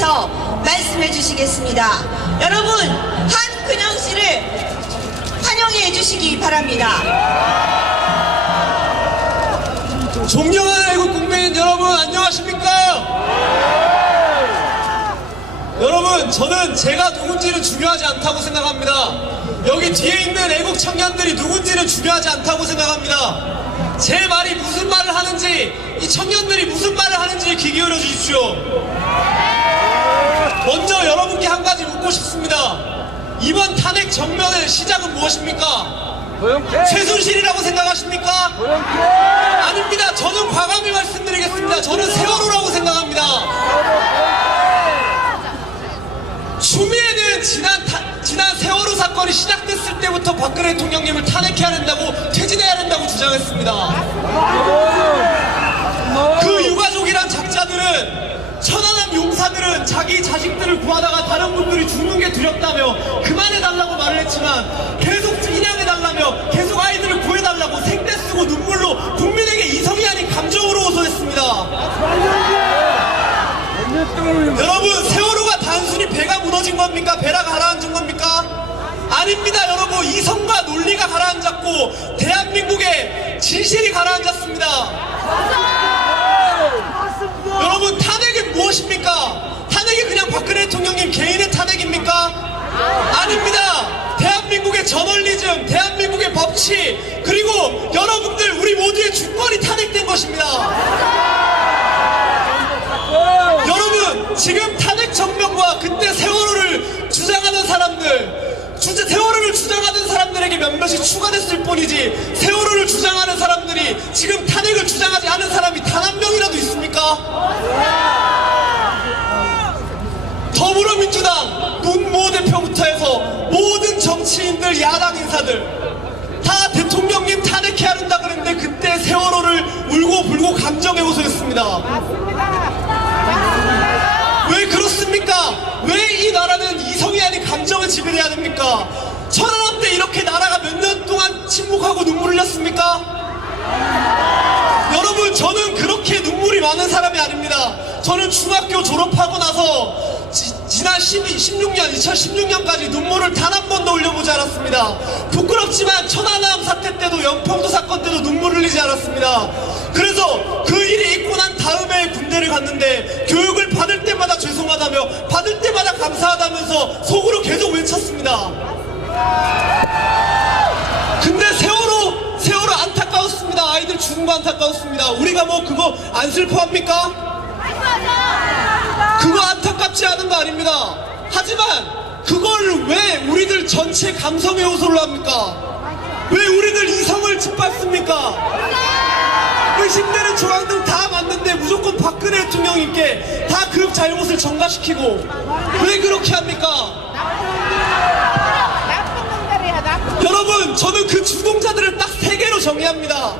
대해서 말씀해 주시겠습니다. 여러분, 한근영 씨를 환영해 주시기 바랍니다. 존경하는 애국 국민 여러분 안녕하십니까? 여러분 저는 제가 누군지는 중요하지 않다고 생각합니다. 여기 뒤에 있는 애국 청년들이 누군지는 중요하지 않다고 생각합니다. 제 말이 무슨 말을 하는지 이 청년들이 무슨 말을 하는지 귀 기울여 주십시오. 먼저 여러분께 한 가지 묻고 싶습니다. 이번 탄핵 정면의 시작은 무엇입니까? 최순실이라고 생각하십니까? 아닙니다. 저는 과감히 말씀드리겠습니다. 저는 세월호라고 생각합니다. 추미애는 지난, 타- 지난 세월호 사건이 시작됐을 때부터 박근혜 대통령님을 탄핵해야 된다고 퇴진해야 된다고 주장했습니다. 그 작자들은 천안함 용사들은 자기 자식들을 구하다가 다른 분들이 죽는 게 두렵다며 그만해달라고 말을 했지만 계속 인양해달라며 계속 아이들을 구해달라고 생떼 쓰고 눈물로 국민에게 이성이 아닌 감정으로 호소했습니다. 여러분 세월호가 단순히 배가 무너진 겁니까? 배가 가라앉은 겁니까? 아닙니다 여러분 이성과 논리가 가라앉았고 대한민국의 진실이 가라앉았습니다 여러분 탄핵은 무엇입니까? 탄핵이 그냥 박근혜 대통령님 개인의 탄핵입니까? 아닙니다 대한민국의 저널리즘 대한민국의 법치 그리고 여러분들 우리 모두의 주권이 탄핵된 것입니다 여러분 지금 탄핵 정명과 그때 세월호를 주장하는 사람들 주제 세월호를 주장하는 사람들에게 몇몇이 추가됐을 뿐이지 세월호를 주장하는 사람들이 지금 탄핵을 주장하지 않은 사람이 단 한 명이라도 있습니까? 더불어민주당 문모 대표부터 해서 모든 야당 인사들 다 대통령님 탄핵해야 한다 그랬는데 그때 세월호를 울고 불고 감정에 호소했습니다. 왜 그렇습니까? 왜 이 나라는 이성이 아닌 감정을 지배해야 됩니까? 천안함 때 이렇게 나라가 몇 년 동안 침묵하고 눈물 흘렸습니까? 여러분 저는 그렇게 눈물이 많은 사람이 아닙니다. 저는 중학교 졸업하고 나서 지, 지난 12, 16년, 2016년까지 눈물을 단 한 번도 흘려보지 않았습니다. 부끄럽지만 천안함 사태 때도 영평도 사건 때도 눈물 흘리지 않았습니다. 그래서 그 일이 있고 난 다음에 군대를 갔는데 교육을 받을 때마다 죄송하다며 받을 때마다 감사하다면서 속으로 계속 외쳤습니다. 근데 세월호 세월호 안타까웠습니다. 아이들 죽은 거 안타까웠습니다. 우리가 뭐 그거 안 슬퍼합니까? 그거 안타깝지 않은 거 아닙니다. 하지만 그걸 왜 우리들 전체 감성의 호소를 합니까? 왜 우리들 이성을 짓밟습니까? 의심되는 조항들 다 맞는데 무조건 박근혜 대통령님께 다 그 잘못을 전가시키고 왜 그렇게 합니까? 여러분 저는 그 주동자들을 딱 세 개로 정의합니다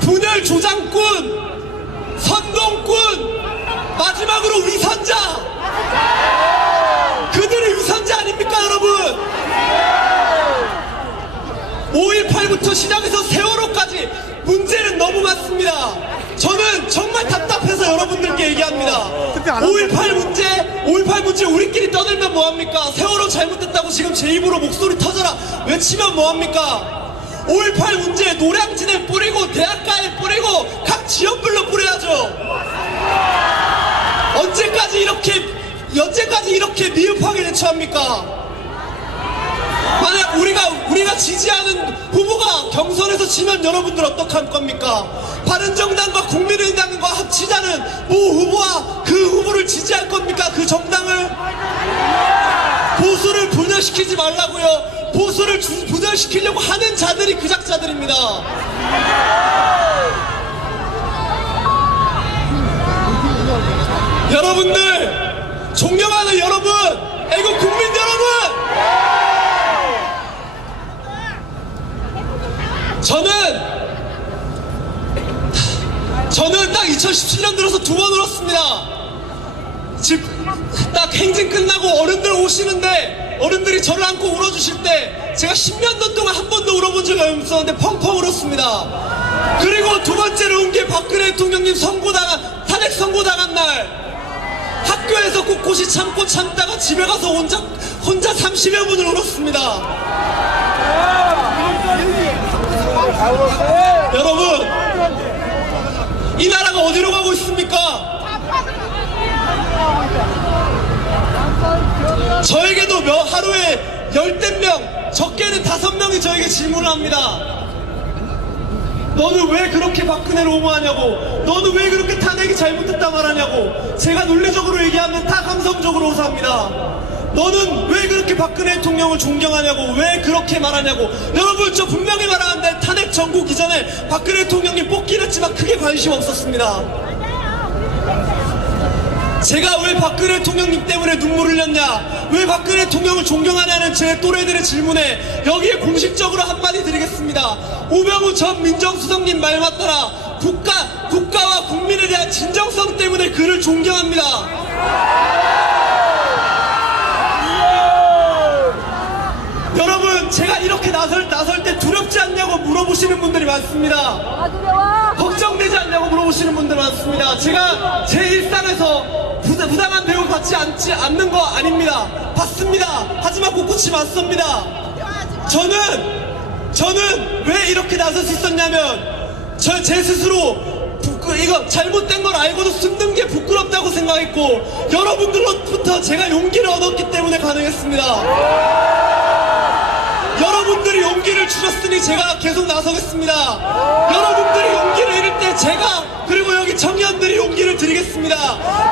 분열 조장꾼 선동꾼 마지막으로 위선자 그들이 위선자 아닙니까 여러분 5.18 부터 시작해서 세월호까지 문제는 너무 많습니다. 저는 정말 답답해서 여러분들께 얘기합니다. 5.18 문제 5.18 문제 우리끼리 떠들면 뭐합니까? 세월호 잘못됐다고 지금 제 입으로 목소리 터져라 외치면 뭐합니까? 5.18 문제 노량진에 뿌리고 대학가에 뿌리고 각 지역별로 뿌려야죠. 언제까지 이렇게 언제까지 이렇게 미흡하게 대처합니까? 만약 우리가 우리가 지지하는 경선에서 지면 여러분들 어떡할 겁니까? 바른정당과 국민의당과 합치자는 모 후보와 그 후보를 지지할 겁니까? 그 정당을 보수를 분열시키지 말라고요. 보수를 주- 분열시키려고 하는 자들이 그 작자들입니다. 여러분들 존경하는 여러분 애국 국민 여러분 저는 저는 딱 2017년 들어서 두 번 울었습니다. 집 딱 행진 끝나고 어른들 오시는데 어른들이 저를 안고 울어주실 때 제가 10년 전 동안 한 번도 울어본 적이 없었는데 펑펑 울었습니다. 그리고 두 번째로 운게 박근혜 대통령님 선고당한 탄핵 선고당한 날 학교에서 꿋꿋이 참고 참다가 집에 가서 혼자 혼자 30여 분을 울었습니다. 여러분, 이 나라가 어디로 가고 있습니까? 저에게도 몇 하루에 열댓 명, 적게는 다섯 명이 저에게 질문을 합니다. 너는 왜 그렇게 박근혜를 옹호하냐고? 너는 왜 그렇게 탄핵이 잘못됐다 말하냐고? 제가 논리적으로 얘기하면 다 감성적으로 호소합니다. 너는 왜 그렇게 박근혜 대통령을 존경하냐고? 왜 그렇게 말하냐고? 여러분 저 분명히 말하는데 탄핵 박근혜 대통령님 뽑긴 했지만 크게 관심 없었습니다. 제가 왜 박근혜 대통령님 때문에 눈물을 흘렸냐? 왜 박근혜 대통령을 존경하냐는 제 또래들의 질문에 여기에 공식적으로 한마디 드리겠습니다. 오병우 전 민정수석님 말 맞따라 국가, 국가와 국민에 대한 진정성 때문에 그를 존경합니다. 여러분 제가 이렇게 나설, 나설 때 물어보시는 분들이 많습니다 걱정되지 않냐고 물어보시는 분들 많습니다. 제가 제 일상에서 부다, 부당한 대우 받지 않지 않는 거 아닙니다. 받습니다. 하지만 꿋꿋이 맞습니다. 저는 저는 왜 이렇게 나설 수 있었냐면 저 제 스스로 부끄, 이거 잘못된 걸 알고도 숨는 게 부끄럽다고 생각했고 여러분들로부터 제가 용기를 얻었기 때문에 가능했습니다. 여러분들이 용기를 주셨으니 제가 계속 나서겠습니다. 여러분들이 용기를 잃을 때 제가 그리고 여기 청년들이 용기를 드리겠습니다.